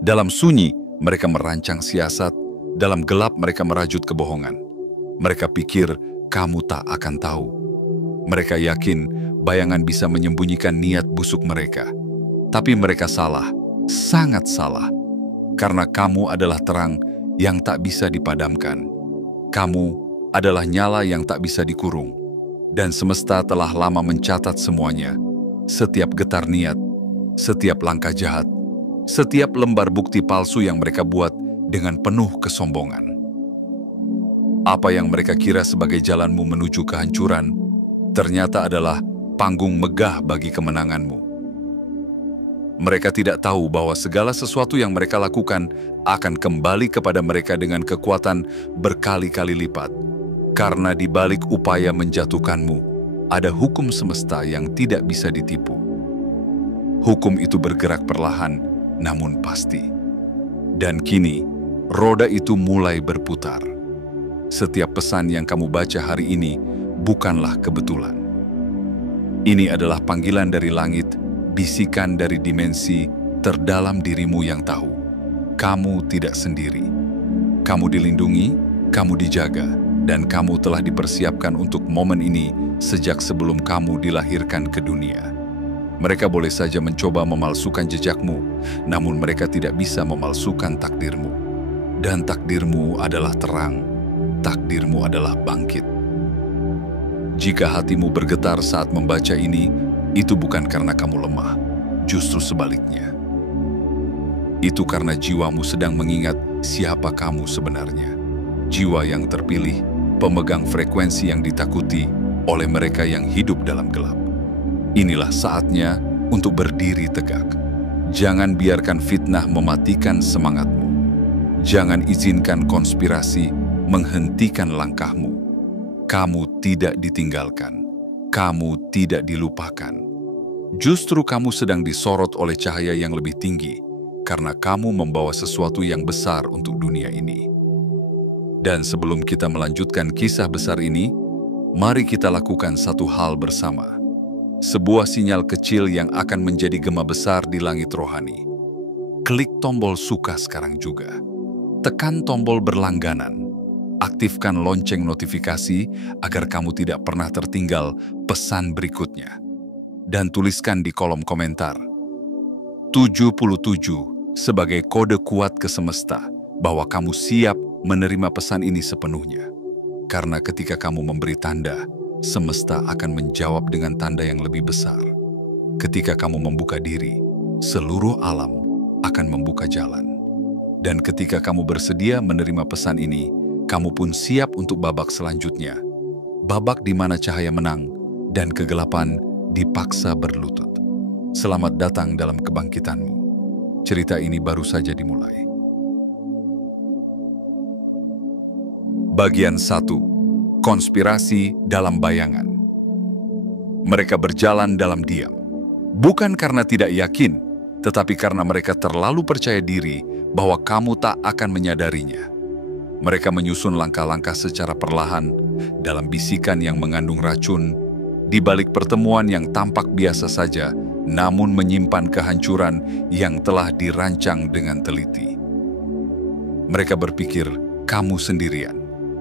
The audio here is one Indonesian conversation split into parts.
Dalam sunyi, mereka merancang siasat. Dalam gelap, mereka merajut kebohongan. Mereka pikir kamu tak akan tahu. Mereka yakin bayangan bisa menyembunyikan niat busuk mereka. Tapi mereka salah, sangat salah. Karena kamu adalah terang yang tak bisa dipadamkan. Kamu adalah nyala yang tak bisa dikurung. Dan semesta telah lama mencatat semuanya. Setiap getar niat, setiap langkah jahat, setiap lembar bukti palsu yang mereka buat dengan penuh kesombongan. Apa yang mereka kira sebagai jalanmu menuju kehancuran, ternyata adalah panggung megah bagi kemenanganmu. Mereka tidak tahu bahwa segala sesuatu yang mereka lakukan akan kembali kepada mereka dengan kekuatan berkali-kali lipat. Karena di balik upaya menjatuhkanmu, ada hukum semesta yang tidak bisa ditipu. Hukum itu bergerak perlahan, namun pasti. Dan kini, roda itu mulai berputar. Setiap pesan yang kamu baca hari ini bukanlah kebetulan. Ini adalah panggilan dari langit, bisikan dari dimensi terdalam dirimu yang tahu. Kamu tidak sendiri. Kamu dilindungi, kamu dijaga, dan kamu telah dipersiapkan untuk momen ini sejak sebelum kamu dilahirkan ke dunia. Mereka boleh saja mencoba memalsukan jejakmu, namun mereka tidak bisa memalsukan takdirmu. Dan takdirmu adalah terang, takdirmu adalah bangkit. Jika hatimu bergetar saat membaca ini, itu bukan karena kamu lemah, justru sebaliknya. Itu karena jiwamu sedang mengingat siapa kamu sebenarnya. Jiwa yang terpilih, pemegang frekuensi yang ditakuti oleh mereka yang hidup dalam gelap. Inilah saatnya untuk berdiri tegak. Jangan biarkan fitnah mematikan semangatmu. Jangan izinkan konspirasi menghentikan langkahmu. Kamu tidak ditinggalkan. Kamu tidak dilupakan. Justru kamu sedang disorot oleh cahaya yang lebih tinggi karena kamu membawa sesuatu yang besar untuk dunia ini. Dan sebelum kita melanjutkan kisah besar ini, mari kita lakukan satu hal bersama. Sebuah sinyal kecil yang akan menjadi gema besar di langit rohani. Klik tombol suka sekarang juga. Tekan tombol berlangganan. Aktifkan lonceng notifikasi agar kamu tidak pernah tertinggal pesan berikutnya. Dan tuliskan di kolom komentar 77 sebagai kode kuat ke semesta bahwa kamu siap menerima pesan ini sepenuhnya. Karena ketika kamu memberi tanda, semesta akan menjawab dengan tanda yang lebih besar. Ketika kamu membuka diri, seluruh alam akan membuka jalan. Dan ketika kamu bersedia menerima pesan ini, kamu pun siap untuk babak selanjutnya. Babak di mana cahaya menang dan kegelapan dipaksa berlutut. Selamat datang dalam kebangkitanmu. Cerita ini baru saja dimulai. Bagian 1. Konspirasi dalam bayangan. Mereka berjalan dalam diam. Bukan karena tidak yakin, tetapi karena mereka terlalu percaya diri bahwa kamu tak akan menyadarinya. Mereka menyusun langkah-langkah secara perlahan, dalam bisikan yang mengandung racun, di balik pertemuan yang tampak biasa saja, namun menyimpan kehancuran yang telah dirancang dengan teliti. Mereka berpikir, kamu sendirian.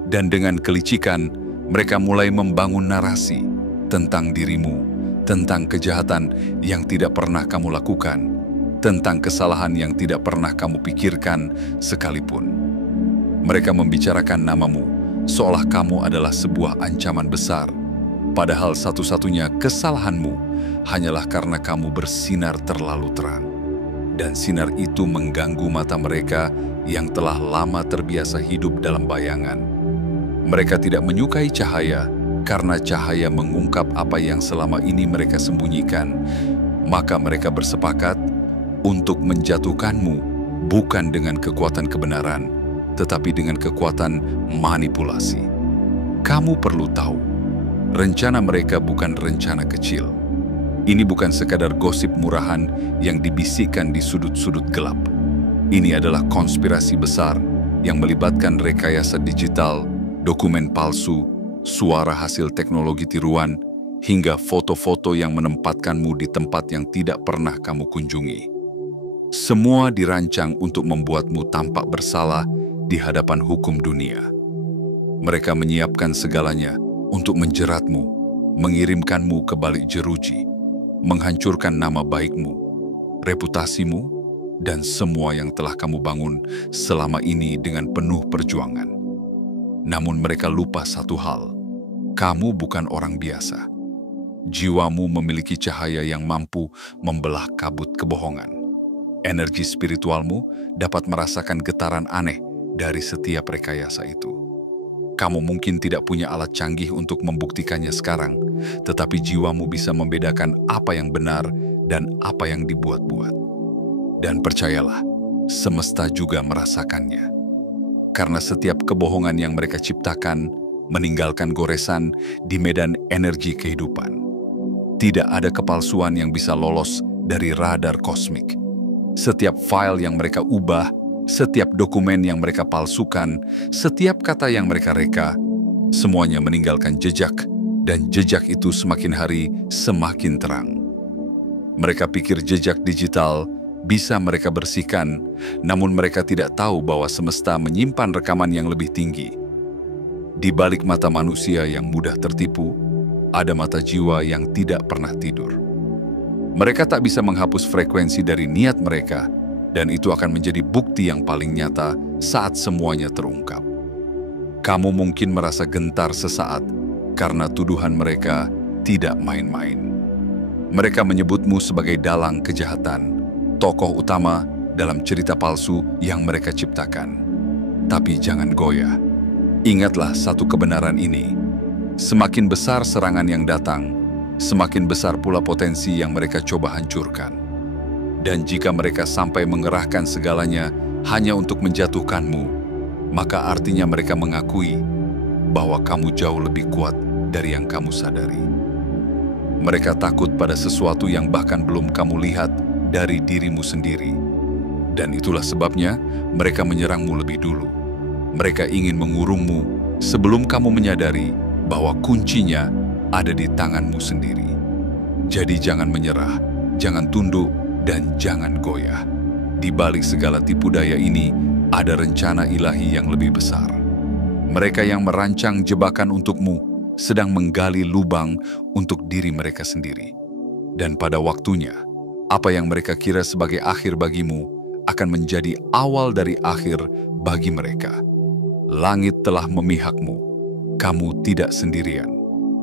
Dan dengan kelicikan, mereka mulai membangun narasi tentang dirimu, tentang kejahatan yang tidak pernah kamu lakukan, tentang kesalahan yang tidak pernah kamu pikirkan sekalipun. Mereka membicarakan namamu, seolah kamu adalah sebuah ancaman besar, padahal satu-satunya kesalahanmu hanyalah karena kamu bersinar terlalu terang. Dan sinar itu mengganggu mata mereka yang telah lama terbiasa hidup dalam bayangan. Mereka tidak menyukai cahaya karena cahaya mengungkap apa yang selama ini mereka sembunyikan. Maka mereka bersepakat untuk menjatuhkanmu bukan dengan kekuatan kebenaran, tetapi dengan kekuatan manipulasi. Kamu perlu tahu, rencana mereka bukan rencana kecil. Ini bukan sekadar gosip murahan yang dibisikkan di sudut-sudut gelap. Ini adalah konspirasi besar yang melibatkan rekayasa digital, dokumen palsu, suara hasil teknologi tiruan, hingga foto-foto yang menempatkanmu di tempat yang tidak pernah kamu kunjungi. Semua dirancang untuk membuatmu tampak bersalah di hadapan hukum dunia. Mereka menyiapkan segalanya untuk menjeratmu, mengirimkanmu ke balik jeruji, menghancurkan nama baikmu, reputasimu, dan semua yang telah kamu bangun selama ini dengan penuh perjuangan. Namun mereka lupa satu hal, kamu bukan orang biasa. Jiwamu memiliki cahaya yang mampu membelah kabut kebohongan. Energi spiritualmu dapat merasakan getaran aneh dari setiap rekayasa itu. Kamu mungkin tidak punya alat canggih untuk membuktikannya sekarang, tetapi jiwamu bisa membedakan apa yang benar dan apa yang dibuat-buat. Dan percayalah, semesta juga merasakannya. Karena setiap kebohongan yang mereka ciptakan meninggalkan goresan di medan energi kehidupan. Tidak ada kepalsuan yang bisa lolos dari radar kosmik. Setiap file yang mereka ubah, setiap dokumen yang mereka palsukan, setiap kata yang mereka reka, semuanya meninggalkan jejak, dan jejak itu semakin hari semakin terang. Mereka pikir jejak digital bisa mereka bersihkan, namun mereka tidak tahu bahwa semesta menyimpan rekaman yang lebih tinggi. Di balik mata manusia yang mudah tertipu, ada mata jiwa yang tidak pernah tidur. Mereka tak bisa menghapus frekuensi dari niat mereka, dan itu akan menjadi bukti yang paling nyata saat semuanya terungkap. Kamu mungkin merasa gentar sesaat karena tuduhan mereka tidak main-main. Mereka menyebutmu sebagai dalang kejahatan, tokoh utama dalam cerita palsu yang mereka ciptakan. Tapi jangan goyah. Ingatlah satu kebenaran ini. Semakin besar serangan yang datang, semakin besar pula potensi yang mereka coba hancurkan. Dan jika mereka sampai mengerahkan segalanya hanya untuk menjatuhkanmu, maka artinya mereka mengakui bahwa kamu jauh lebih kuat dari yang kamu sadari. Mereka takut pada sesuatu yang bahkan belum kamu lihat dari dirimu sendiri. Dan itulah sebabnya mereka menyerangmu lebih dulu. Mereka ingin mengurungmu sebelum kamu menyadari bahwa kuncinya ada di tanganmu sendiri. Jadi jangan menyerah, jangan tunduk, dan jangan goyah. Di balik segala tipu daya ini, ada rencana ilahi yang lebih besar. Mereka yang merancang jebakan untukmu sedang menggali lubang untuk diri mereka sendiri. Dan pada waktunya, apa yang mereka kira sebagai akhir bagimu akan menjadi awal dari akhir bagi mereka. Langit telah memihakmu. Kamu tidak sendirian.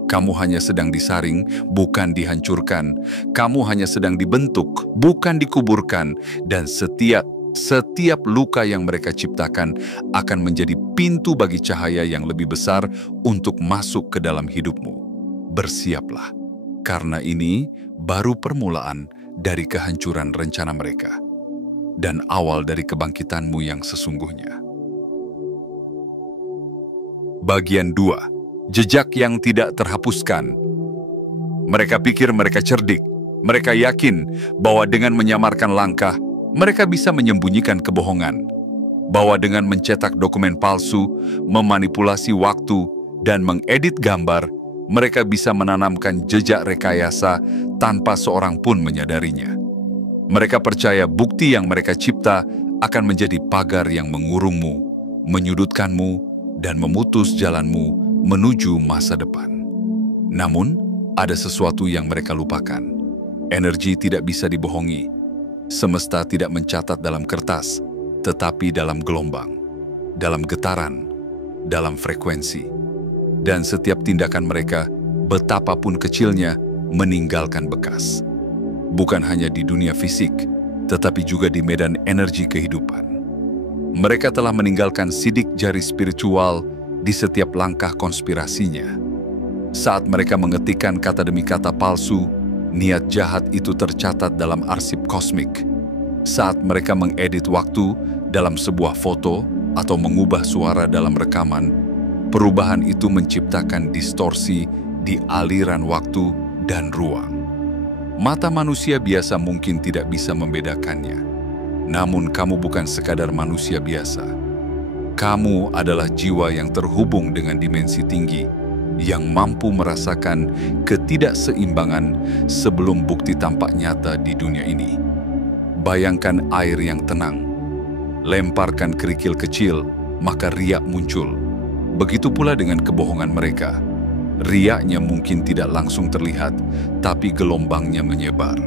Kamu hanya sedang disaring, bukan dihancurkan. Kamu hanya sedang dibentuk, bukan dikuburkan. Dan setiap luka yang mereka ciptakan akan menjadi pintu bagi cahaya yang lebih besar untuk masuk ke dalam hidupmu. Bersiaplah, karena ini baru permulaan dari kehancuran rencana mereka dan awal dari kebangkitanmu yang sesungguhnya. Bagian 2. Jejak yang tidak terhapuskan. Mereka pikir mereka cerdik. Mereka yakin bahwa dengan menyamarkan langkah, mereka bisa menyembunyikan kebohongan. Bahwa dengan mencetak dokumen palsu, memanipulasi waktu, dan mengedit gambar, mereka bisa menanamkan jejak rekayasa tanpa seorang pun menyadarinya. Mereka percaya bukti yang mereka cipta akan menjadi pagar yang mengurungmu, menyudutkanmu, dan memutus jalanmu menuju masa depan. Namun, ada sesuatu yang mereka lupakan. Energi tidak bisa dibohongi. Semesta tidak mencatat dalam kertas, tetapi dalam gelombang, dalam getaran, dalam frekuensi. Dan setiap tindakan mereka, betapapun kecilnya, meninggalkan bekas. Bukan hanya di dunia fisik, tetapi juga di medan energi kehidupan. Mereka telah meninggalkan sidik jari spiritual di setiap langkah konspirasinya. Saat mereka mengetikkan kata demi kata palsu, niat jahat itu tercatat dalam arsip kosmik. Saat mereka mengedit waktu dalam sebuah foto atau mengubah suara dalam rekaman, perubahan itu menciptakan distorsi di aliran waktu dan ruang. Mata manusia biasa mungkin tidak bisa membedakannya. Namun kamu bukan sekadar manusia biasa. Kamu adalah jiwa yang terhubung dengan dimensi tinggi, yang mampu merasakan ketidakseimbangan sebelum bukti tampak nyata di dunia ini. Bayangkan air yang tenang. Lemparkan kerikil kecil, maka riak muncul. Begitu pula dengan kebohongan mereka. Riaknya mungkin tidak langsung terlihat, tapi gelombangnya menyebar.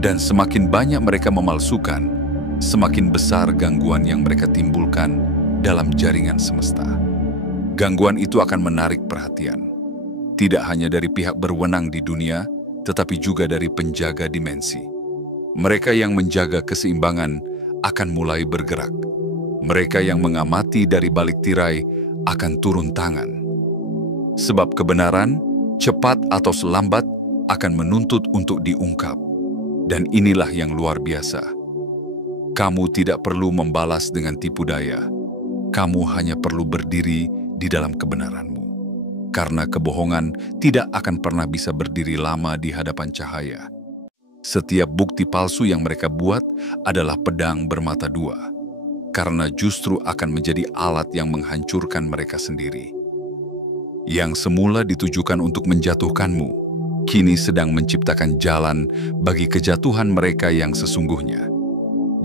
Dan semakin banyak mereka memalsukan, semakin besar gangguan yang mereka timbulkan dalam jaringan semesta. Gangguan itu akan menarik perhatian, tidak hanya dari pihak berwenang di dunia, tetapi juga dari penjaga dimensi. Mereka yang menjaga keseimbangan akan mulai bergerak. Mereka yang mengamati dari balik tirai akan turun tangan. Sebab kebenaran, cepat atau selambat, akan menuntut untuk diungkap. Dan inilah yang luar biasa. Kamu tidak perlu membalas dengan tipu daya. Kamu hanya perlu berdiri di dalam kebenaranmu. Karena kebohongan tidak akan pernah bisa berdiri lama di hadapan cahaya. Setiap bukti palsu yang mereka buat adalah pedang bermata dua. Karena justru akan menjadi alat yang menghancurkan mereka sendiri. Yang semula ditujukan untuk menjatuhkanmu, kini sedang menciptakan jalan bagi kejatuhan mereka yang sesungguhnya.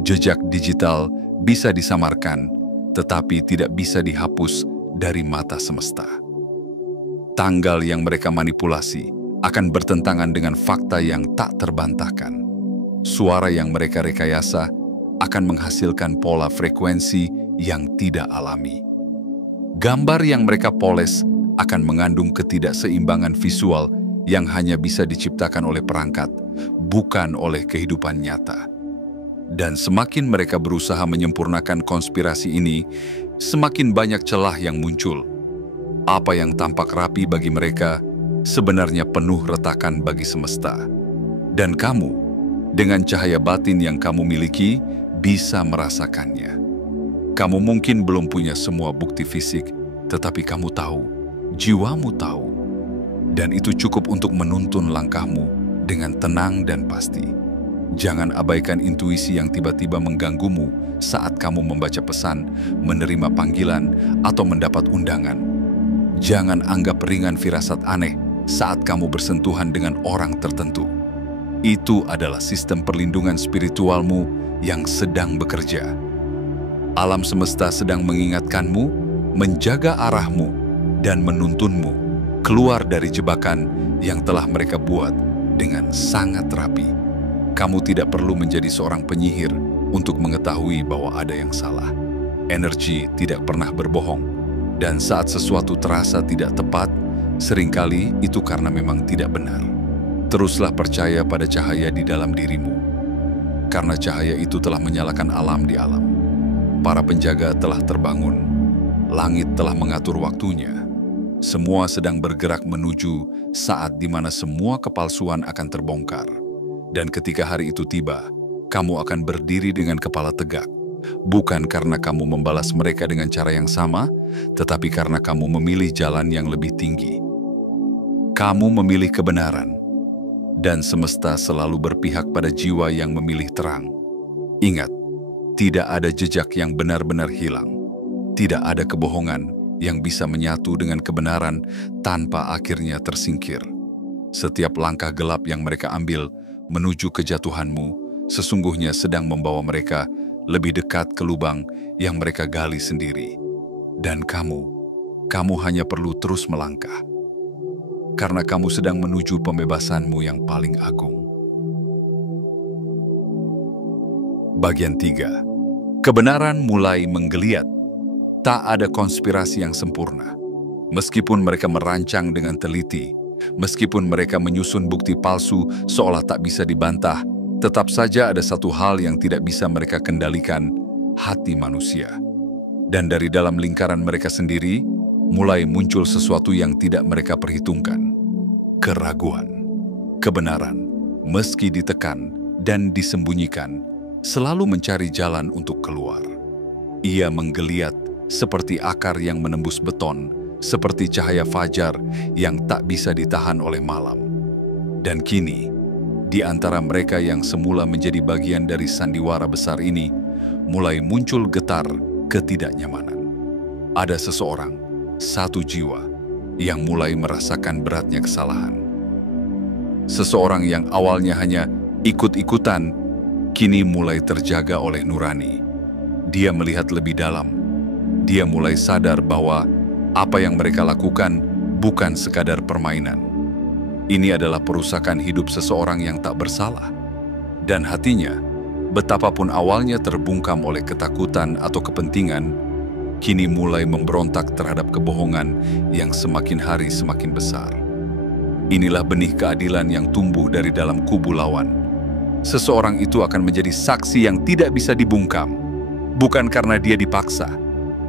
Jejak digital bisa disamarkan, tetapi tidak bisa dihapus dari mata semesta. Tanggal yang mereka manipulasi akan bertentangan dengan fakta yang tak terbantahkan. Suara yang mereka rekayasa akan menghasilkan pola frekuensi yang tidak alami. Gambar yang mereka poles akan mengandung ketidakseimbangan visual yang hanya bisa diciptakan oleh perangkat, bukan oleh kehidupan nyata. Dan semakin mereka berusaha menyempurnakan konspirasi ini, semakin banyak celah yang muncul. Apa yang tampak rapi bagi mereka, sebenarnya penuh retakan bagi semesta. Dan kamu, dengan cahaya batin yang kamu miliki, bisa merasakannya. Kamu mungkin belum punya semua bukti fisik, tetapi kamu tahu, jiwamu tahu. Dan itu cukup untuk menuntun langkahmu dengan tenang dan pasti. Jangan abaikan intuisi yang tiba-tiba mengganggumu saat kamu membaca pesan, menerima panggilan, atau mendapat undangan. Jangan anggap ringan firasat aneh saat kamu bersentuhan dengan orang tertentu. Itu adalah sistem perlindungan spiritualmu yang sedang bekerja. Alam semesta sedang mengingatkanmu, menjaga arahmu, dan menuntunmu keluar dari jebakan yang telah mereka buat dengan sangat rapi. Kamu tidak perlu menjadi seorang penyihir untuk mengetahui bahwa ada yang salah. Energi tidak pernah berbohong, dan saat sesuatu terasa tidak tepat, seringkali itu karena memang tidak benar. Teruslah percaya pada cahaya di dalam dirimu, karena cahaya itu telah menyalakan alam di alam. Para penjaga telah terbangun, langit telah mengatur waktunya. Semua sedang bergerak menuju saat di mana semua kepalsuan akan terbongkar. Dan ketika hari itu tiba, kamu akan berdiri dengan kepala tegak. Bukan karena kamu membalas mereka dengan cara yang sama, tetapi karena kamu memilih jalan yang lebih tinggi. Kamu memilih kebenaran, dan semesta selalu berpihak pada jiwa yang memilih terang. Ingat, tidak ada jejak yang benar-benar hilang. Tidak ada kebohongan yang bisa menyatu dengan kebenaran tanpa akhirnya tersingkir. Setiap langkah gelap yang mereka ambil menuju kejatuhanmu sesungguhnya sedang membawa mereka lebih dekat ke lubang yang mereka gali sendiri. Dan kamu hanya perlu terus melangkah. Karena kamu sedang menuju pembebasanmu yang paling agung. Bagian 3. Kebenaran mulai menggeliat. Tak ada konspirasi yang sempurna. Meskipun mereka merancang dengan teliti, meskipun mereka menyusun bukti palsu seolah tak bisa dibantah, tetap saja ada satu hal yang tidak bisa mereka kendalikan, hati manusia. Dan dari dalam lingkaran mereka sendiri, mulai muncul sesuatu yang tidak mereka perhitungkan. Keraguan. Kebenaran, meski ditekan dan disembunyikan, selalu mencari jalan untuk keluar. Ia menggeliat seperti akar yang menembus beton, seperti cahaya fajar yang tak bisa ditahan oleh malam. Dan kini, di antara mereka yang semula menjadi bagian dari sandiwara besar ini, mulai muncul getar ketidaknyamanan. Ada seseorang, satu jiwa, yang mulai merasakan beratnya kesalahan. Seseorang yang awalnya hanya ikut-ikutan, kini mulai terjaga oleh nurani. Dia melihat lebih dalam. Dia mulai sadar bahwa apa yang mereka lakukan bukan sekadar permainan. Ini adalah perusakan hidup seseorang yang tak bersalah. Dan hatinya, betapapun awalnya terbungkam oleh ketakutan atau kepentingan, kini mulai memberontak terhadap kebohongan yang semakin hari semakin besar. Inilah benih keadilan yang tumbuh dari dalam kubu lawan. Seseorang itu akan menjadi saksi yang tidak bisa dibungkam, bukan karena dia dipaksa,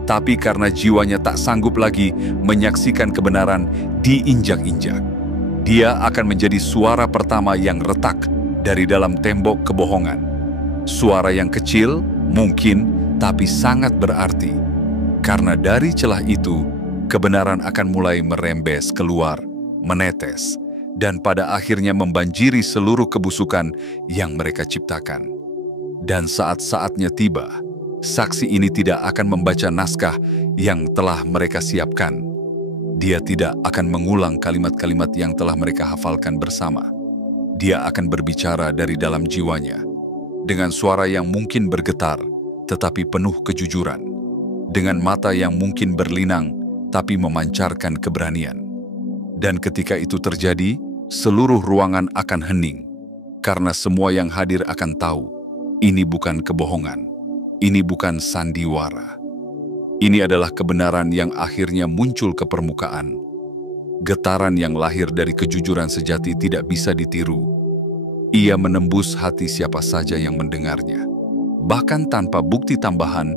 tapi karena jiwanya tak sanggup lagi menyaksikan kebenaran diinjak-injak. Dia akan menjadi suara pertama yang retak dari dalam tembok kebohongan. Suara yang kecil, mungkin, tapi sangat berarti. Karena dari celah itu, kebenaran akan mulai merembes keluar, menetes, dan pada akhirnya membanjiri seluruh kebusukan yang mereka ciptakan. Dan saat-saatnya tiba, saksi ini tidak akan membaca naskah yang telah mereka siapkan. Dia tidak akan mengulang kalimat-kalimat yang telah mereka hafalkan bersama. Dia akan berbicara dari dalam jiwanya, dengan suara yang mungkin bergetar, tetapi penuh kejujuran, dengan mata yang mungkin berlinang, tapi memancarkan keberanian. Dan ketika itu terjadi, seluruh ruangan akan hening, karena semua yang hadir akan tahu, ini bukan kebohongan, ini bukan sandiwara. Ini adalah kebenaran yang akhirnya muncul ke permukaan. Getaran yang lahir dari kejujuran sejati tidak bisa ditiru. Ia menembus hati siapa saja yang mendengarnya. Bahkan tanpa bukti tambahan,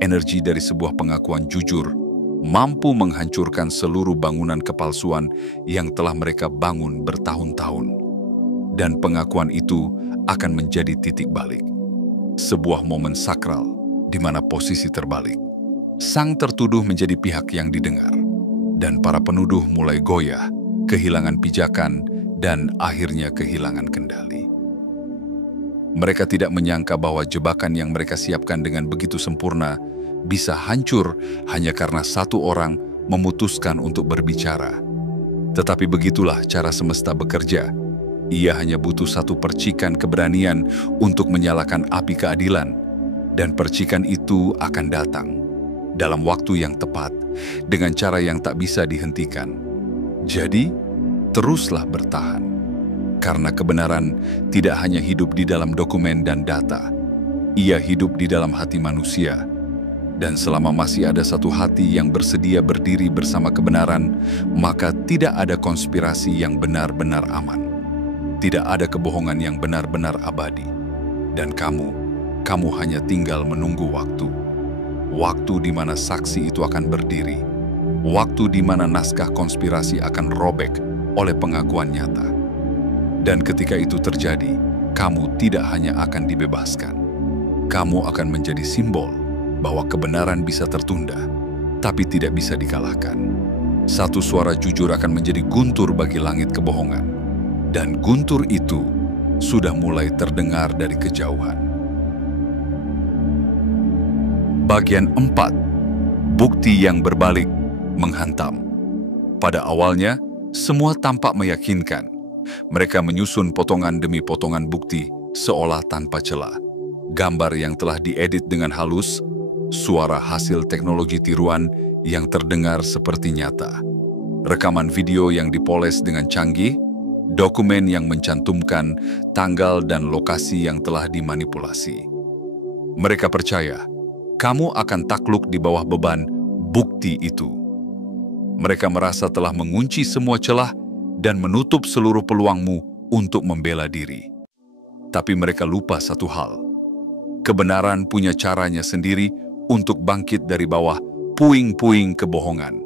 energi dari sebuah pengakuan jujur mampu menghancurkan seluruh bangunan kepalsuan yang telah mereka bangun bertahun-tahun. Dan pengakuan itu akan menjadi titik balik. Sebuah momen sakral di mana posisi terbalik. Sang tertuduh menjadi pihak yang didengar, dan para penuduh mulai goyah, kehilangan pijakan, dan akhirnya kehilangan kendali. Mereka tidak menyangka bahwa jebakan yang mereka siapkan dengan begitu sempurna bisa hancur hanya karena satu orang memutuskan untuk berbicara. Tetapi begitulah cara semesta bekerja. Ia hanya butuh satu percikan keberanian untuk menyalakan api keadilan, dan percikan itu akan datang dalam waktu yang tepat, dengan cara yang tak bisa dihentikan. Jadi, teruslah bertahan. Karena kebenaran tidak hanya hidup di dalam dokumen dan data. Ia hidup di dalam hati manusia. Dan selama masih ada satu hati yang bersedia berdiri bersama kebenaran, maka tidak ada konspirasi yang benar-benar aman. Tidak ada kebohongan yang benar-benar abadi. Dan kamu hanya tinggal menunggu waktu. Waktu di mana saksi itu akan berdiri. Waktu di mana naskah konspirasi akan robek oleh pengakuan nyata. Dan ketika itu terjadi, kamu tidak hanya akan dibebaskan. Kamu akan menjadi simbol bahwa kebenaran bisa tertunda, tapi tidak bisa dikalahkan. Satu suara jujur akan menjadi guntur bagi langit kebohongan. Dan guntur itu sudah mulai terdengar dari kejauhan. Bagian 4. Bukti yang berbalik, menghantam. Pada awalnya, semua tampak meyakinkan. Mereka menyusun potongan demi potongan bukti, seolah tanpa celah. Gambar yang telah diedit dengan halus, suara hasil teknologi tiruan yang terdengar seperti nyata. Rekaman video yang dipoles dengan canggih, dokumen yang mencantumkan tanggal dan lokasi yang telah dimanipulasi. Mereka percaya kamu akan takluk di bawah beban bukti itu. Mereka merasa telah mengunci semua celah dan menutup seluruh peluangmu untuk membela diri. Tapi mereka lupa satu hal. Kebenaran punya caranya sendiri untuk bangkit dari bawah puing-puing kebohongan.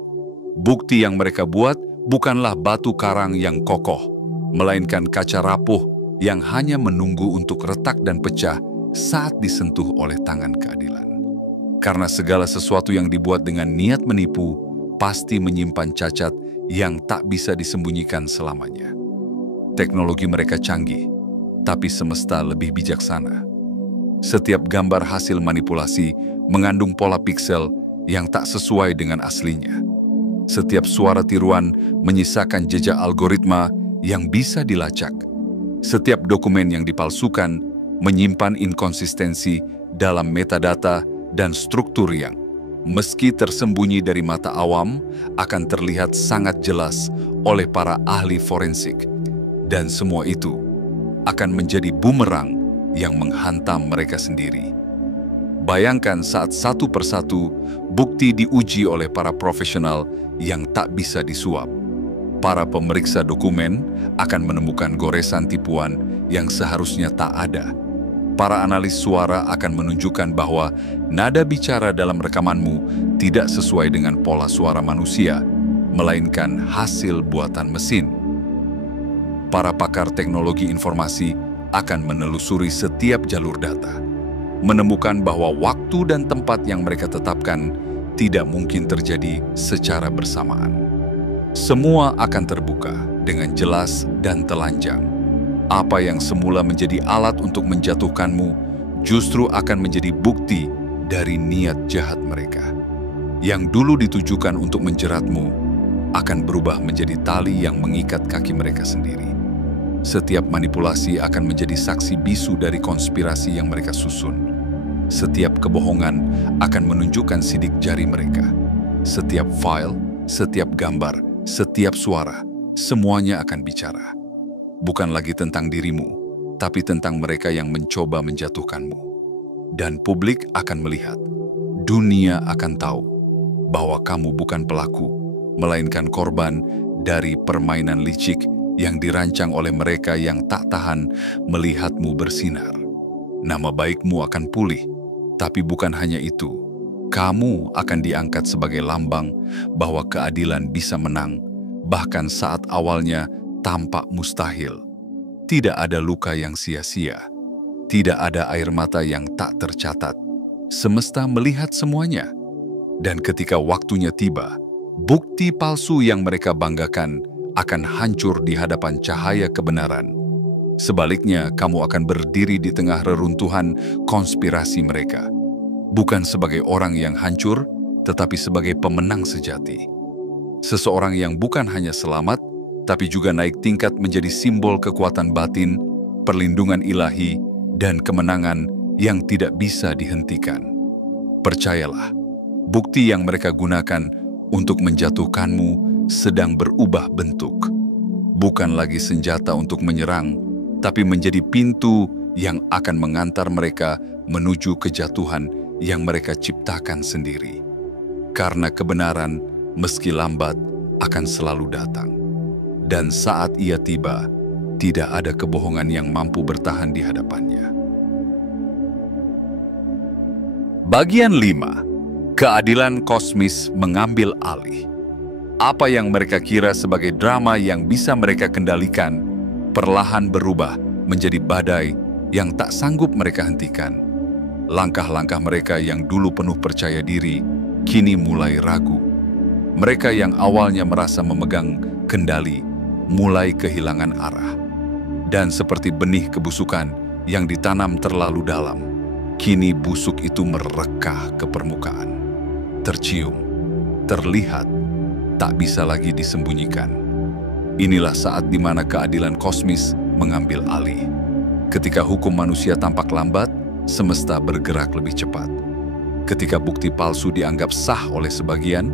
Bukti yang mereka buat bukanlah batu karang yang kokoh, melainkan kaca rapuh yang hanya menunggu untuk retak dan pecah saat disentuh oleh tangan keadilan. Karena segala sesuatu yang dibuat dengan niat menipu pasti menyimpan cacat yang tak bisa disembunyikan selamanya. Teknologi mereka canggih, tapi semesta lebih bijaksana. Setiap gambar hasil manipulasi mengandung pola piksel yang tak sesuai dengan aslinya. Setiap suara tiruan menyisakan jejak algoritma yang bisa dilacak. Setiap dokumen yang dipalsukan menyimpan inkonsistensi dalam metadata dan struktur yang, meski tersembunyi dari mata awam, akan terlihat sangat jelas oleh para ahli forensik. Dan semua itu akan menjadi bumerang yang menghantam mereka sendiri. Bayangkan saat satu persatu bukti diuji oleh para profesional yang tak bisa disuap. Para pemeriksa dokumen akan menemukan goresan tipuan yang seharusnya tak ada. Para analis suara akan menunjukkan bahwa nada bicara dalam rekamanmu tidak sesuai dengan pola suara manusia, melainkan hasil buatan mesin. Para pakar teknologi informasi akan menelusuri setiap jalur data, menemukan bahwa waktu dan tempat yang mereka tetapkan tidak mungkin terjadi secara bersamaan. Semua akan terbuka dengan jelas dan telanjang. Apa yang semula menjadi alat untuk menjatuhkanmu justru akan menjadi bukti dari niat jahat mereka. Yang dulu ditujukan untuk menjeratmu akan berubah menjadi tali yang mengikat kaki mereka sendiri. Setiap manipulasi akan menjadi saksi bisu dari konspirasi yang mereka susun. Setiap kebohongan akan menunjukkan sidik jari mereka. Setiap file, setiap gambar, setiap suara, semuanya akan bicara. Bukan lagi tentang dirimu, tapi tentang mereka yang mencoba menjatuhkanmu. Dan publik akan melihat, dunia akan tahu bahwa kamu bukan pelaku, melainkan korban dari permainan licik yang dirancang oleh mereka yang tak tahan melihatmu bersinar. Nama baikmu akan pulih, tapi bukan hanya itu. Kamu akan diangkat sebagai lambang bahwa keadilan bisa menang, bahkan saat awalnya tampak mustahil. Tidak ada luka yang sia-sia, tidak ada air mata yang tak tercatat. Semesta melihat semuanya. Dan ketika waktunya tiba, bukti palsu yang mereka banggakan akan hancur di hadapan cahaya kebenaran. Sebaliknya, kamu akan berdiri di tengah reruntuhan konspirasi mereka. Bukan sebagai orang yang hancur, tetapi sebagai pemenang sejati. Seseorang yang bukan hanya selamat, tapi juga naik tingkat menjadi simbol kekuatan batin, perlindungan ilahi, dan kemenangan yang tidak bisa dihentikan. Percayalah, bukti yang mereka gunakan untuk menjatuhkanmu sedang berubah bentuk. Bukan lagi senjata untuk menyerang, tapi menjadi pintu yang akan mengantar mereka menuju kejatuhan yang mereka ciptakan sendiri. Karena kebenaran, meski lambat, akan selalu datang. Dan saat ia tiba, tidak ada kebohongan yang mampu bertahan di hadapannya. Bagian 5. Keadilan kosmis mengambil alih. Apa yang mereka kira sebagai drama yang bisa mereka kendalikan, perlahan berubah menjadi badai yang tak sanggup mereka hentikan. Langkah-langkah mereka yang dulu penuh percaya diri, kini mulai ragu. Mereka yang awalnya merasa memegang kendali, mulai kehilangan arah. Dan seperti benih kebusukan yang ditanam terlalu dalam, kini busuk itu merekah ke permukaan. Tercium, terlihat, tak bisa lagi disembunyikan. Inilah saat di mana keadilan kosmis mengambil alih. Ketika hukum manusia tampak lambat, semesta bergerak lebih cepat. Ketika bukti palsu dianggap sah oleh sebagian,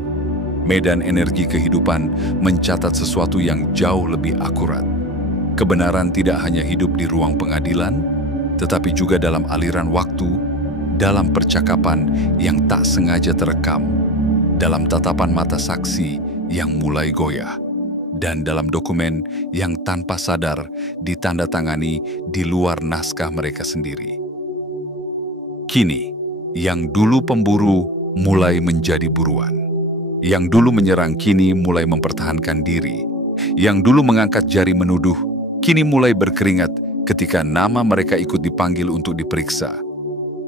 medan energi kehidupan mencatat sesuatu yang jauh lebih akurat. Kebenaran tidak hanya hidup di ruang pengadilan, tetapi juga dalam aliran waktu, dalam percakapan yang tak sengaja terekam, dalam tatapan mata saksi yang mulai goyah, dan dalam dokumen yang tanpa sadar ditandatangani di luar naskah mereka sendiri. Kini, yang dulu pemburu mulai menjadi buruan. Yang dulu menyerang kini mulai mempertahankan diri. Yang dulu mengangkat jari menuduh, kini mulai berkeringat ketika nama mereka ikut dipanggil untuk diperiksa.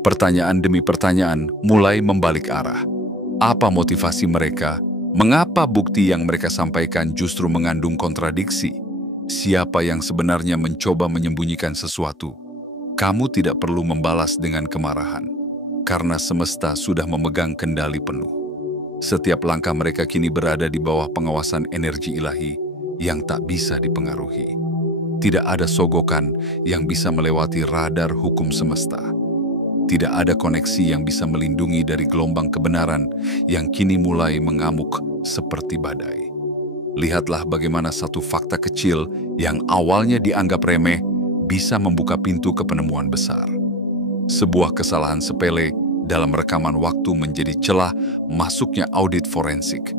Pertanyaan demi pertanyaan mulai membalik arah. Apa motivasi mereka? Mengapa bukti yang mereka sampaikan justru mengandung kontradiksi? Siapa yang sebenarnya mencoba menyembunyikan sesuatu? Kamu tidak perlu membalas dengan kemarahan, karena semesta sudah memegang kendali penuh. Setiap langkah mereka kini berada di bawah pengawasan energi ilahi yang tak bisa dipengaruhi. Tidak ada sogokan yang bisa melewati radar hukum semesta. Tidak ada koneksi yang bisa melindungi dari gelombang kebenaran yang kini mulai mengamuk seperti badai. Lihatlah bagaimana satu fakta kecil yang awalnya dianggap remeh bisa membuka pintu ke penemuan besar. Sebuah kesalahan sepele dalam rekaman waktu menjadi celah masuknya audit forensik.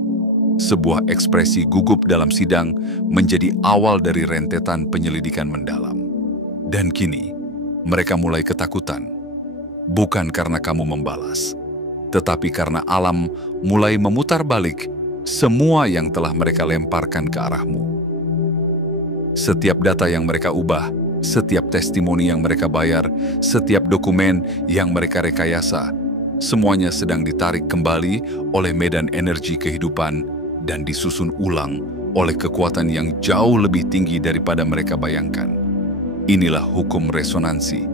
Sebuah ekspresi gugup dalam sidang menjadi awal dari rentetan penyelidikan mendalam. Dan kini, mereka mulai ketakutan. Bukan karena kamu membalas, tetapi karena alam mulai memutar balik semua yang telah mereka lemparkan ke arahmu. Setiap data yang mereka ubah, setiap testimoni yang mereka bayar, setiap dokumen yang mereka rekayasa, semuanya sedang ditarik kembali oleh medan energi kehidupan dan disusun ulang oleh kekuatan yang jauh lebih tinggi daripada mereka bayangkan. Inilah hukum resonansi,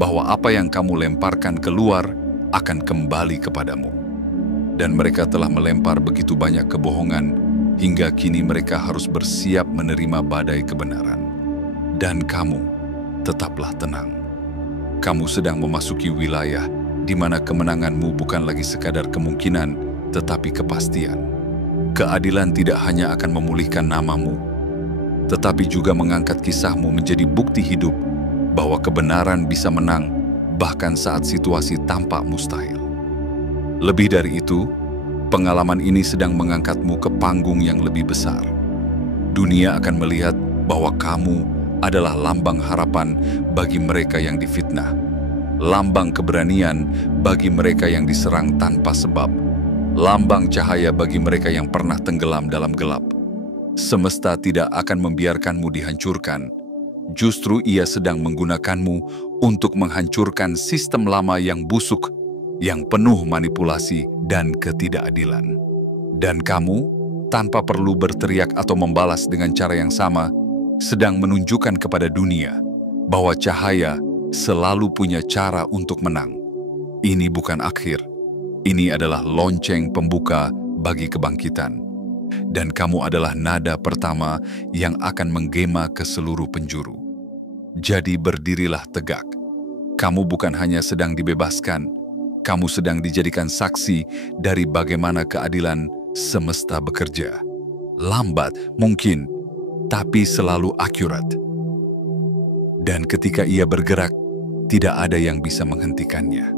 bahwa apa yang kamu lemparkan keluar akan kembali kepadamu. Dan mereka telah melempar begitu banyak kebohongan, hingga kini mereka harus bersiap menerima badai kebenaran. Dan kamu, tetaplah tenang. Kamu sedang memasuki wilayah di mana kemenanganmu bukan lagi sekadar kemungkinan, tetapi kepastian. Keadilan tidak hanya akan memulihkan namamu, tetapi juga mengangkat kisahmu menjadi bukti hidup bahwa kebenaran bisa menang bahkan saat situasi tampak mustahil. Lebih dari itu, pengalaman ini sedang mengangkatmu ke panggung yang lebih besar. Dunia akan melihat bahwa kamu adalah lambang harapan bagi mereka yang difitnah, lambang keberanian bagi mereka yang diserang tanpa sebab, lambang cahaya bagi mereka yang pernah tenggelam dalam gelap. Semesta tidak akan membiarkanmu dihancurkan. Justru ia sedang menggunakanmu untuk menghancurkan sistem lama yang busuk, yang penuh manipulasi dan ketidakadilan. Dan kamu, tanpa perlu berteriak atau membalas dengan cara yang sama, sedang menunjukkan kepada dunia bahwa cahaya selalu punya cara untuk menang. Ini bukan akhir. Ini adalah lonceng pembuka bagi kebangkitan. Dan kamu adalah nada pertama yang akan menggema ke seluruh penjuru. Jadi berdirilah tegak. Kamu bukan hanya sedang dibebaskan, kamu sedang dijadikan saksi dari bagaimana keadilan semesta bekerja. Lambat mungkin, tapi selalu akurat. Dan ketika ia bergerak, tidak ada yang bisa menghentikannya.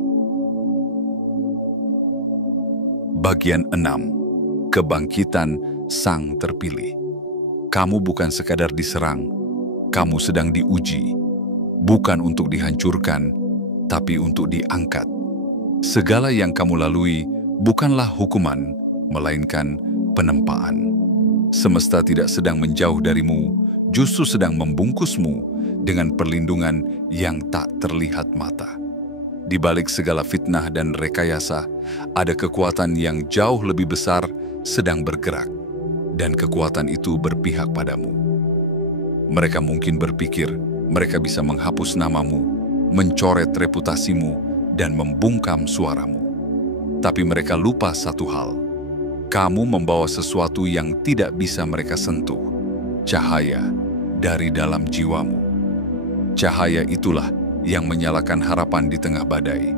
Bagian 6. Kebangkitan Sang Terpilih. Kamu bukan sekadar diserang, kamu sedang diuji. Bukan untuk dihancurkan, tapi untuk diangkat. Segala yang kamu lalui bukanlah hukuman, melainkan penempaan. Semesta tidak sedang menjauh darimu, justru sedang membungkusmu dengan perlindungan yang tak terlihat mata. Di balik segala fitnah dan rekayasa, ada kekuatan yang jauh lebih besar sedang bergerak, dan kekuatan itu berpihak padamu. Mereka mungkin berpikir mereka bisa menghapus namamu, mencoret reputasimu, dan membungkam suaramu. Tapi mereka lupa satu hal. Kamu membawa sesuatu yang tidak bisa mereka sentuh, cahaya dari dalam jiwamu. Cahaya itulah yang menyalakan harapan di tengah badai,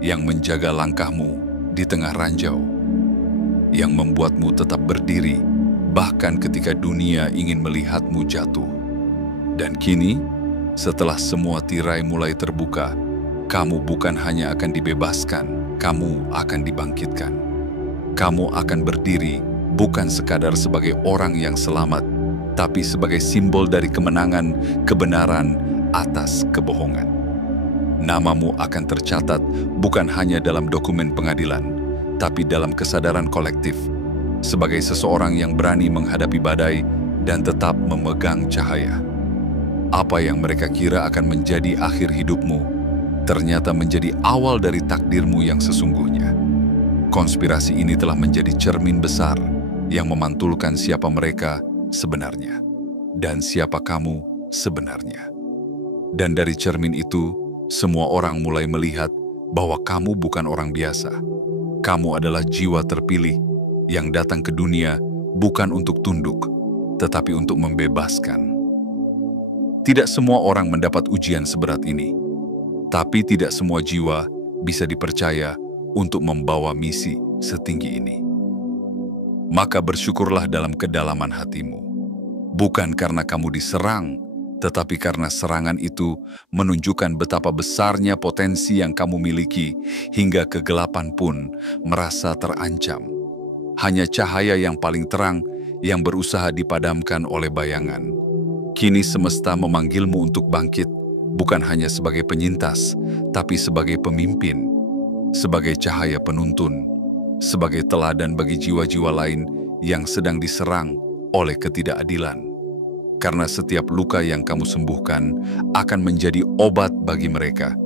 yang menjaga langkahmu di tengah ranjau, yang membuatmu tetap berdiri, bahkan ketika dunia ingin melihatmu jatuh. Dan kini, setelah semua tirai mulai terbuka, kamu bukan hanya akan dibebaskan, kamu akan dibangkitkan. Kamu akan berdiri bukan sekadar sebagai orang yang selamat, tapi sebagai simbol dari kemenangan, kebenaran atas kebohongan. Namamu akan tercatat bukan hanya dalam dokumen pengadilan, tapi dalam kesadaran kolektif, sebagai seseorang yang berani menghadapi badai dan tetap memegang cahaya. Apa yang mereka kira akan menjadi akhir hidupmu, ternyata menjadi awal dari takdirmu yang sesungguhnya. Konspirasi ini telah menjadi cermin besar yang memantulkan siapa mereka sebenarnya, dan siapa kamu sebenarnya. Dan dari cermin itu, semua orang mulai melihat bahwa kamu bukan orang biasa. Kamu adalah jiwa terpilih yang datang ke dunia bukan untuk tunduk, tetapi untuk membebaskan. Tidak semua orang mendapat ujian seberat ini, tapi tidak semua jiwa bisa dipercaya untuk membawa misi setinggi ini. Maka bersyukurlah dalam kedalaman hatimu, bukan karena kamu diserang, tetapi karena serangan itu menunjukkan betapa besarnya potensi yang kamu miliki hingga kegelapan pun merasa terancam. Hanya cahaya yang paling terang yang berusaha dipadamkan oleh bayangan. Kini semesta memanggilmu untuk bangkit, bukan hanya sebagai penyintas, tapi sebagai pemimpin, sebagai cahaya penuntun, sebagai teladan bagi jiwa-jiwa lain yang sedang diserang oleh ketidakadilan. Karena setiap luka yang kamu sembuhkan akan menjadi obat bagi mereka.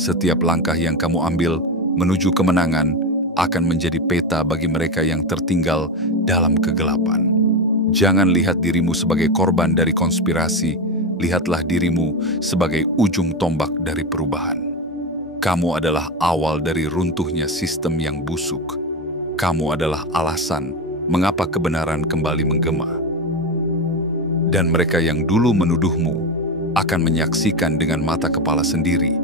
Setiap langkah yang kamu ambil menuju kemenangan akan menjadi peta bagi mereka yang tertinggal dalam kegelapan. Jangan lihat dirimu sebagai korban dari konspirasi, lihatlah dirimu sebagai ujung tombak dari perubahan. Kamu adalah awal dari runtuhnya sistem yang busuk. Kamu adalah alasan mengapa kebenaran kembali menggema. Dan mereka yang dulu menuduhmu akan menyaksikan dengan mata kepala sendiri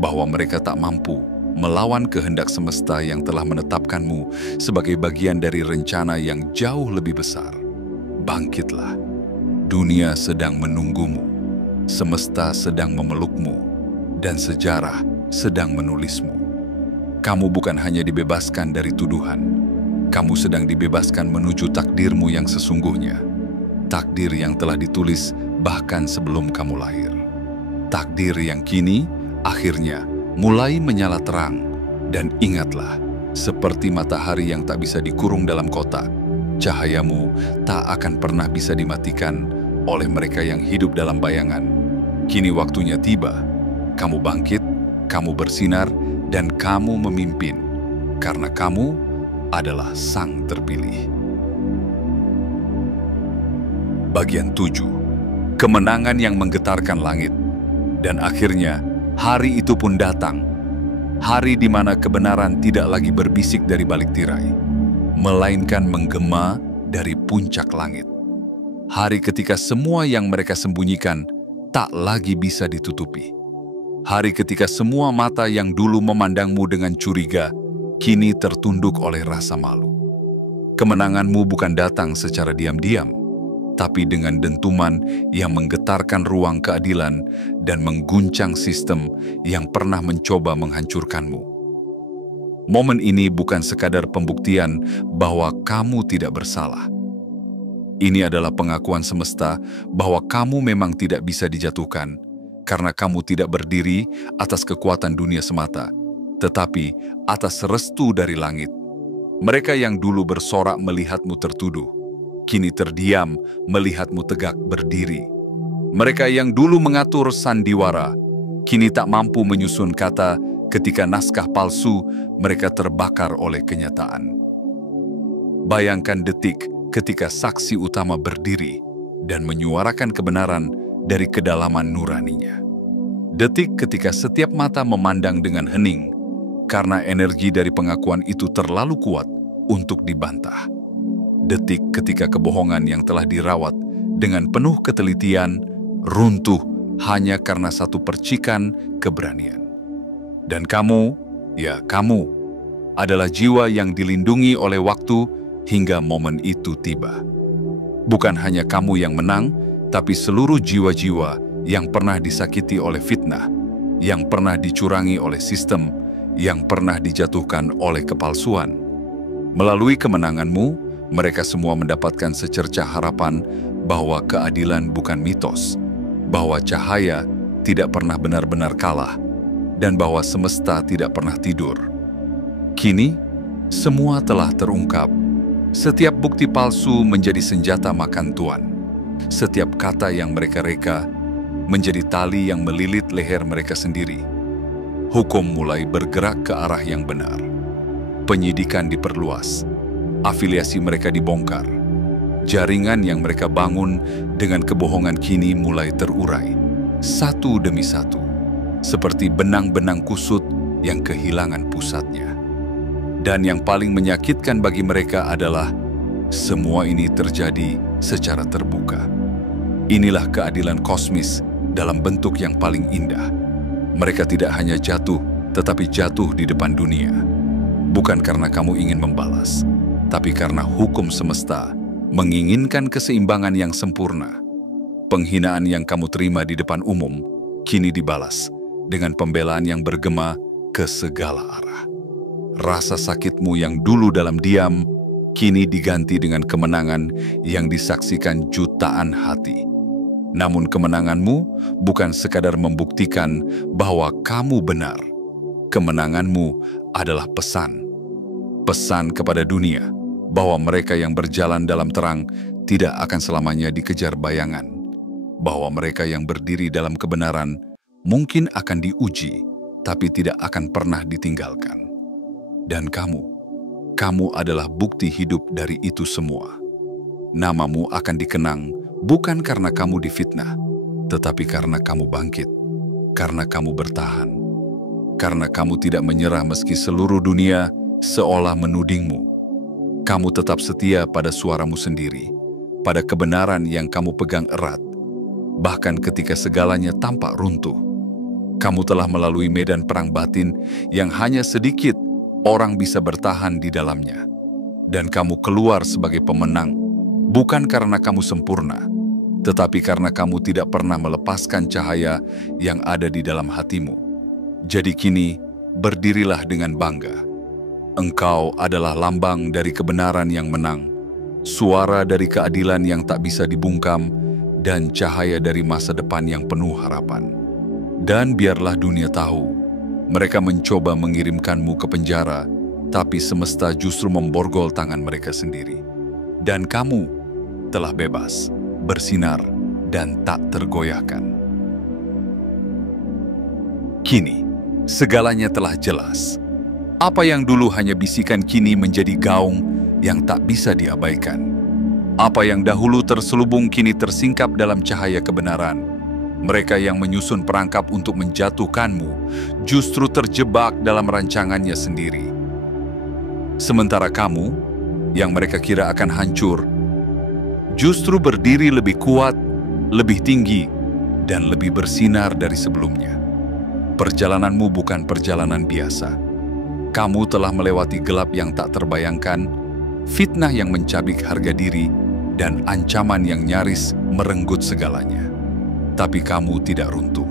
bahwa mereka tak mampu melawan kehendak semesta yang telah menetapkanmu sebagai bagian dari rencana yang jauh lebih besar. Bangkitlah, dunia sedang menunggumu, semesta sedang memelukmu, dan sejarah sedang menulismu. Kamu bukan hanya dibebaskan dari tuduhan, kamu sedang dibebaskan menuju takdirmu yang sesungguhnya. Takdir yang telah ditulis bahkan sebelum kamu lahir. Takdir yang kini akhirnya mulai menyala terang. Dan ingatlah, seperti matahari yang tak bisa dikurung dalam kotak, cahayamu tak akan pernah bisa dimatikan oleh mereka yang hidup dalam bayangan. Kini waktunya tiba. Kamu bangkit, kamu bersinar, dan kamu memimpin. Karena kamu adalah sang terpilih. Bagian 7. Kemenangan yang menggetarkan langit. Dan akhirnya, hari itu pun datang. Hari di mana kebenaran tidak lagi berbisik dari balik tirai, melainkan menggema dari puncak langit. Hari ketika semua yang mereka sembunyikan tak lagi bisa ditutupi. Hari ketika semua mata yang dulu memandangmu dengan curiga, kini tertunduk oleh rasa malu. Kemenanganmu bukan datang secara diam-diam, tapi dengan dentuman yang menggetarkan ruang keadilan dan mengguncang sistem yang pernah mencoba menghancurkanmu. Momen ini bukan sekadar pembuktian bahwa kamu tidak bersalah. Ini adalah pengakuan semesta bahwa kamu memang tidak bisa dijatuhkan karena kamu tidak berdiri atas kekuatan dunia semata, tetapi atas restu dari langit. Mereka yang dulu bersorak melihatmu tertuduh, kini terdiam melihatmu tegak berdiri. Mereka yang dulu mengatur sandiwara, kini tak mampu menyusun kata ketika naskah palsu mereka terbakar oleh kenyataan. Bayangkan detik ketika saksi utama berdiri dan menyuarakan kebenaran dari kedalaman nuraninya. Detik ketika setiap mata memandang dengan hening, karena energi dari pengakuan itu terlalu kuat untuk dibantah. Detik ketika kebohongan yang telah dirawat dengan penuh ketelitian runtuh hanya karena satu percikan keberanian. Dan kamu, ya kamu, adalah jiwa yang dilindungi oleh waktu hingga momen itu tiba. Bukan hanya kamu yang menang, tapi seluruh jiwa-jiwa yang pernah disakiti oleh fitnah, yang pernah dicurangi oleh sistem, yang pernah dijatuhkan oleh kepalsuan. Melalui kemenanganmu, mereka semua mendapatkan secercah harapan bahwa keadilan bukan mitos, bahwa cahaya tidak pernah benar-benar kalah, dan bahwa semesta tidak pernah tidur. Kini, semua telah terungkap. Setiap bukti palsu menjadi senjata makan tuan. Setiap kata yang mereka reka menjadi tali yang melilit leher mereka sendiri. Hukum mulai bergerak ke arah yang benar. Penyidikan diperluas. Afiliasi mereka dibongkar. Jaringan yang mereka bangun dengan kebohongan kini mulai terurai, satu demi satu, seperti benang-benang kusut yang kehilangan pusatnya. Dan yang paling menyakitkan bagi mereka adalah semua ini terjadi secara terbuka. Inilah keadilan kosmis dalam bentuk yang paling indah. Mereka tidak hanya jatuh, tetapi jatuh di depan dunia. Bukan karena kamu ingin membalas, tapi karena hukum semesta menginginkan keseimbangan yang sempurna. Penghinaan yang kamu terima di depan umum kini dibalas dengan pembelaan yang bergema ke segala arah. Rasa sakitmu yang dulu dalam diam kini diganti dengan kemenangan yang disaksikan jutaan hati. Namun kemenanganmu bukan sekadar membuktikan bahwa kamu benar. Kemenanganmu adalah pesan. Pesan kepada dunia bahwa mereka yang berjalan dalam terang tidak akan selamanya dikejar bayangan. Bahwa mereka yang berdiri dalam kebenaran mungkin akan diuji, tapi tidak akan pernah ditinggalkan. Dan kamu adalah bukti hidup dari itu semua. Namamu akan dikenang bukan karena kamu difitnah, tetapi karena kamu bangkit, karena kamu bertahan, karena kamu tidak menyerah meski seluruh dunia seolah menudingmu. Kamu tetap setia pada suaramu sendiri, pada kebenaran yang kamu pegang erat, bahkan ketika segalanya tampak runtuh. Kamu telah melalui medan perang batin yang hanya sedikit orang bisa bertahan di dalamnya. Dan kamu keluar sebagai pemenang, bukan karena kamu sempurna, tetapi karena kamu tidak pernah melepaskan cahaya yang ada di dalam hatimu. Jadi kini, berdirilah dengan bangga. Engkau adalah lambang dari kebenaran yang menang, suara dari keadilan yang tak bisa dibungkam, dan cahaya dari masa depan yang penuh harapan. Dan biarlah dunia tahu, mereka mencoba mengirimkanmu ke penjara, tapi semesta justru memborgol tangan mereka sendiri. Dan kamu telah bebas, bersinar, dan tak tergoyahkan. Kini, segalanya telah jelas. Apa yang dulu hanya bisikan kini menjadi gaung yang tak bisa diabaikan. Apa yang dahulu terselubung kini tersingkap dalam cahaya kebenaran. Mereka yang menyusun perangkap untuk menjatuhkanmu justru terjebak dalam rancangannya sendiri. Sementara kamu, yang mereka kira akan hancur, justru berdiri lebih kuat, lebih tinggi, dan lebih bersinar dari sebelumnya. Perjalananmu bukan perjalanan biasa. Kamu telah melewati gelap yang tak terbayangkan, fitnah yang mencabik harga diri, dan ancaman yang nyaris merenggut segalanya. Tapi kamu tidak runtuh.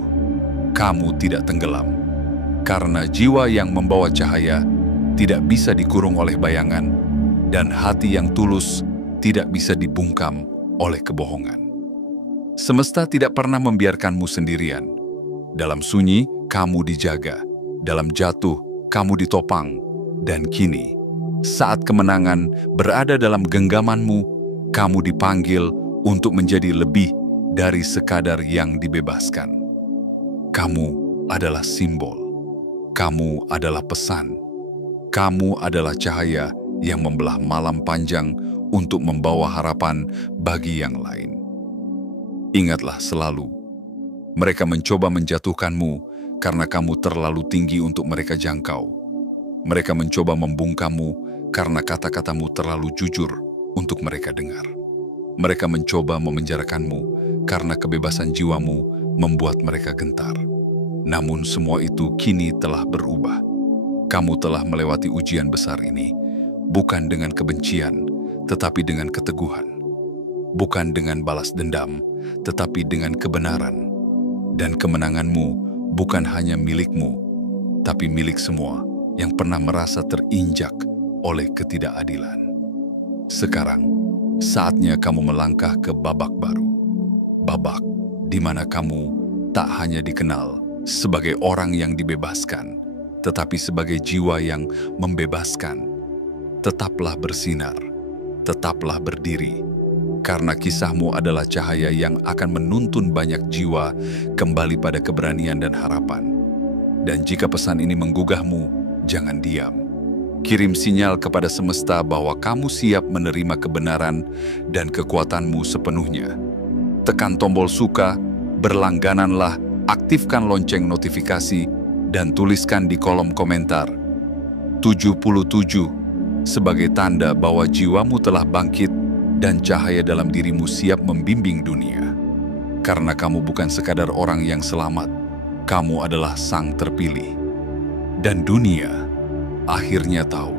Kamu tidak tenggelam. Karena jiwa yang membawa cahaya tidak bisa dikurung oleh bayangan, dan hati yang tulus tidak bisa dibungkam oleh kebohongan. Semesta tidak pernah membiarkanmu sendirian. Dalam sunyi, kamu dijaga. Dalam jatuh, kamu ditopang. Dan kini, saat kemenangan berada dalam genggamanmu, kamu dipanggil untuk menjadi lebih dari sekadar yang dibebaskan. Kamu adalah simbol. Kamu adalah pesan. Kamu adalah cahaya yang membelah malam panjang untuk membawa harapan bagi yang lain. Ingatlah selalu, mereka mencoba menjatuhkanmu karena kamu terlalu tinggi untuk mereka jangkau. Mereka mencoba membungkammu karena kata-katamu terlalu jujur untuk mereka dengar. Mereka mencoba memenjarakanmu karena kebebasan jiwamu membuat mereka gentar. Namun semua itu kini telah berubah. Kamu telah melewati ujian besar ini, bukan dengan kebencian, tetapi dengan keteguhan. Bukan dengan balas dendam, tetapi dengan kebenaran. Dan kemenanganmu bukan hanya milikmu, tapi milik semua yang pernah merasa terinjak oleh ketidakadilan. Sekarang, saatnya kamu melangkah ke babak baru. Babak di mana kamu tak hanya dikenal sebagai orang yang dibebaskan, tetapi sebagai jiwa yang membebaskan. Tetaplah bersinar, tetaplah berdiri, karena kisahmu adalah cahaya yang akan menuntun banyak jiwa kembali pada keberanian dan harapan. Dan jika pesan ini menggugahmu, jangan diam. Kirim sinyal kepada semesta bahwa kamu siap menerima kebenaran dan kekuatanmu sepenuhnya. Tekan tombol suka, berlanggananlah, aktifkan lonceng notifikasi, dan tuliskan di kolom komentar 77 sebagai tanda bahwa jiwamu telah bangkit dan cahaya dalam dirimu siap membimbing dunia. Karena kamu bukan sekadar orang yang selamat, kamu adalah sang terpilih. Dan dunia akhirnya tahu